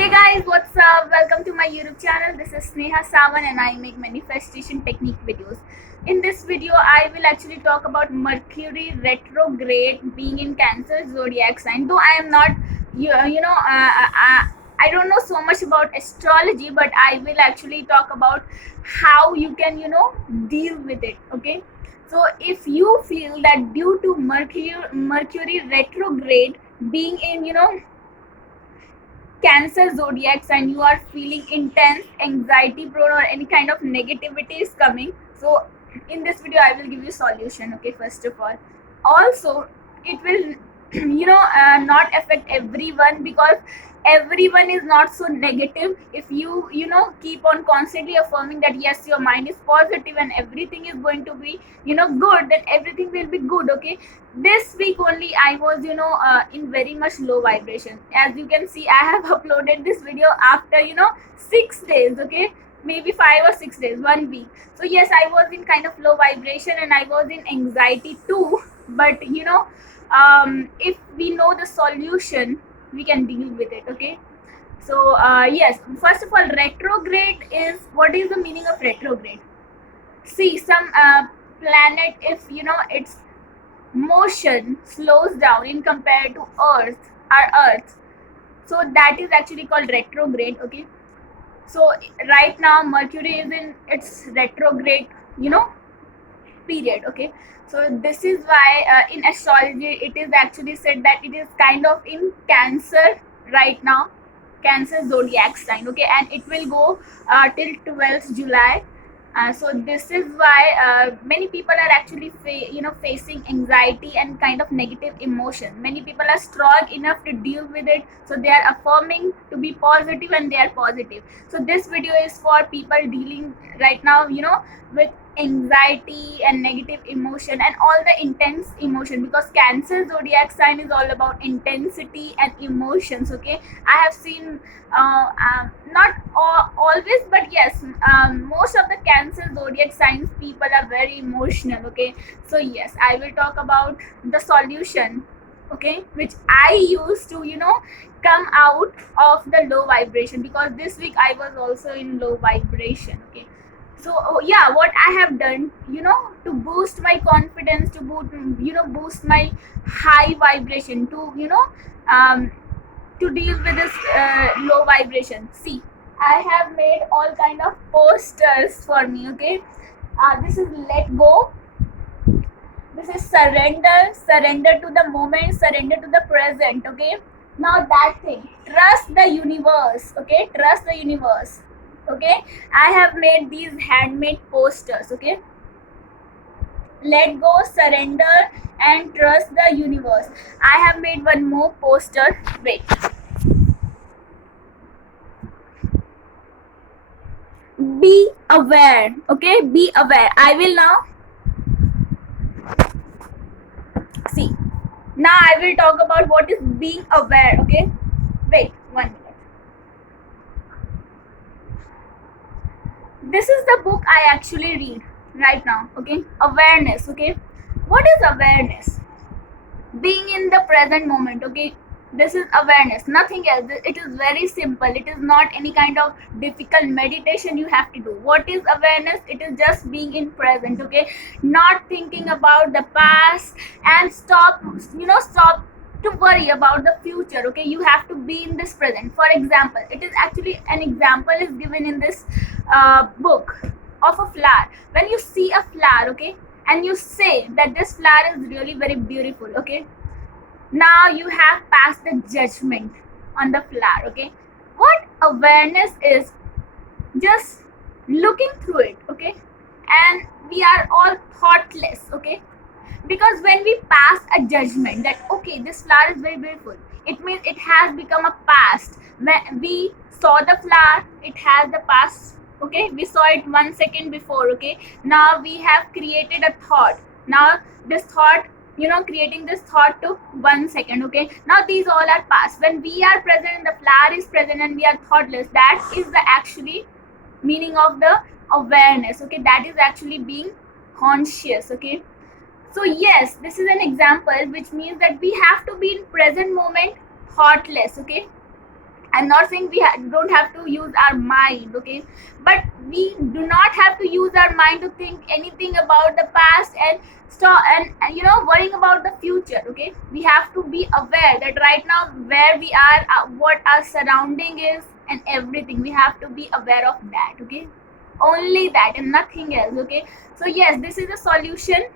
Hey guys, what's up? Welcome to my YouTube channel. This is Sneha Sawan and I make manifestation technique videos. In this video, I will actually talk about Mercury retrograde being in Cancer zodiac sign. Though I am not, I don't know so much about astrology, but I will actually talk about how you can, deal with it. Okay. So if you feel that due to Mercury retrograde being in, Cancer zodiac sign, you are feeling intense anxiety prone or any kind of negativity is coming. So in this video I will give you solution. Okay, first of all, also it will not affect everyone, because everyone is not so negative. If you keep on constantly affirming that yes, your mind is positive and everything is going to be good, then everything will be good. Okay, this week only I was in very much low vibration. As you can see, I have uploaded this video after 6 days. Okay, maybe 5 or 6 days, 1 week. So yes, I was in kind of low vibration and I was in anxiety too. But if we know the solution, we can deal with it. Okay, so yes, first of all, retrograde is, what is the meaning of retrograde? See, some planet, if its motion slows down in compared to our earth, so that is actually called retrograde. Okay, so right now Mercury is in its retrograde period. Okay, so this is why in astrology it is actually said that it is kind of in Cancer right now, Cancer zodiac sign. Okay, and it will go till 12th July. So this is why many people are actually facing anxiety and kind of negative emotion. Many people are strong enough to deal with it, so they are affirming to be positive and they are positive. So this video is for people dealing right now with anxiety and negative emotion and all the intense emotion, because Cancer zodiac sign is all about intensity and emotions. Okay, I have seen not always, but yes, most of the Cancer zodiac signs people are very emotional. Okay, so yes, I will talk about the solution, okay, which I use to come out of the low vibration, because this week I was also in low vibration. Okay, so yeah, what I have done to boost my confidence, to boost my high vibration, to to deal with this low vibration. See, I have made all kind of posters for me. Okay, this is let go, this is surrender to the moment, surrender to the present. Okay, now that thing, trust the universe. Okay, trust the universe. Okay, I have made these handmade posters. Okay, let go, surrender and trust the universe. I have made one more poster. Wait, be aware. Okay, be aware. I will now see. Now I will talk about what is being aware. Okay, wait 1 minute. This is the book I actually read right now. Okay, awareness. Okay, what is awareness? Being in the present moment. Okay, this is awareness, nothing else. It is very simple. It is not any kind of difficult meditation you have to do. What is awareness? It is just being in present. Okay, not thinking about the past, and stop to worry about the future. Okay, you have to be in this present. For example, it is actually an example is given in this book of a flower. When you see a flower, okay, and you say that this flower is really very beautiful. Okay, now you have passed the judgment on the flower. Okay, what awareness is, just looking through it. Okay, and we are all thoughtless. Okay, because when we pass a judgment that okay, this flower is very beautiful, it means it has become a past. When we saw the flower, it has the past. Okay, we saw it 1 second before. Okay, now we have created a thought. Now this thought, creating this thought to 1 second. Okay, now these all are past. When we are present, the flower is present and we are thoughtless, that is the actually meaning of the awareness. Okay, that is actually being conscious. Okay, so yes, this is an example which means that we have to be in present moment, thoughtless. Okay, I'm not saying we don't have to use our mind, okay, but we do not have to use our mind to think anything about the past and stop and worrying about the future. Okay, we have to be aware that right now where we are, what our surrounding is, and everything. We have to be aware of that. Okay, only that and nothing else. Okay, so yes, this is a solution.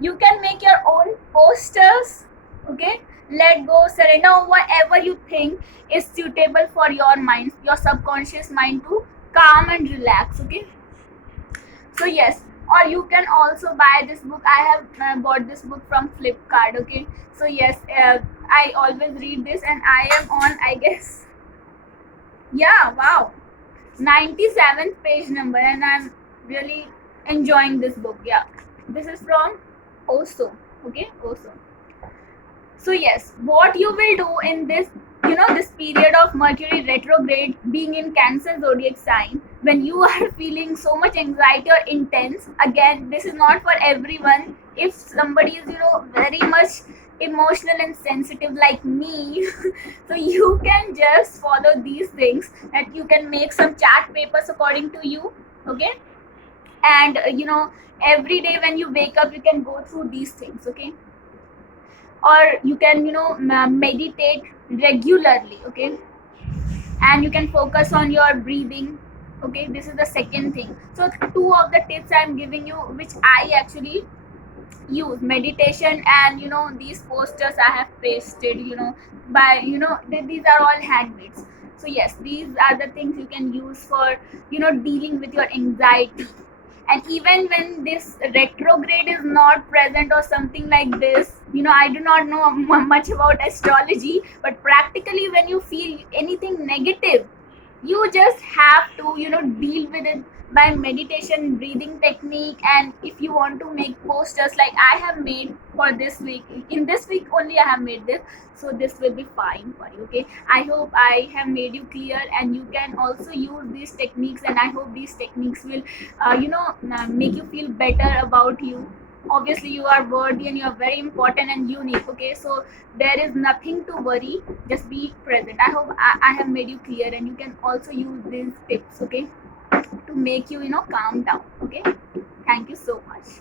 You can make your own posters. Okay, let go, surrender whatever you think is suitable for your mind, your subconscious mind, to calm and relax. Okay, so yes, or you can also buy this book. I have bought this book from Flipkart. Okay, so yes, I always read this, and I am on, I guess, yeah, wow, 97th page number, and I'm really enjoying this book. Yeah, this is from Oso. Okay, Oso. So yes, what you will do in this, this period of Mercury retrograde, being in Cancer zodiac sign, when you are feeling so much anxiety or intense, again, this is not for everyone. If somebody is, very much emotional and sensitive like me, so you can just follow these things, that you can make some chart papers according to you. Okay, and every day when you wake up, you can go through these things. Okay, or you can meditate regularly. Okay, and you can focus on your breathing. Okay, this is the second thing. So two of the tips I'm giving you, which I actually use: meditation, and these posters I have pasted, by these are all handmaids. So yes, these are the things you can use for dealing with your anxiety. And even when this retrograde is not present or something like this, I do not know much about astrology, but practically when you feel anything negative, you just have to deal with it by meditation, breathing technique. And if you want to make posters like I have made for this week, in this week only I have made this, so this will be fine for you. Okay, I hope I have made you clear, and you can also use these techniques, and I hope these techniques will make you feel better about you. Obviously you are worthy, and you are very important and unique. Okay, so there is nothing to worry, just be present. I hope I have made you clear, and you can also use these tips. Okay, to make you calm down. Okay, thank you so much.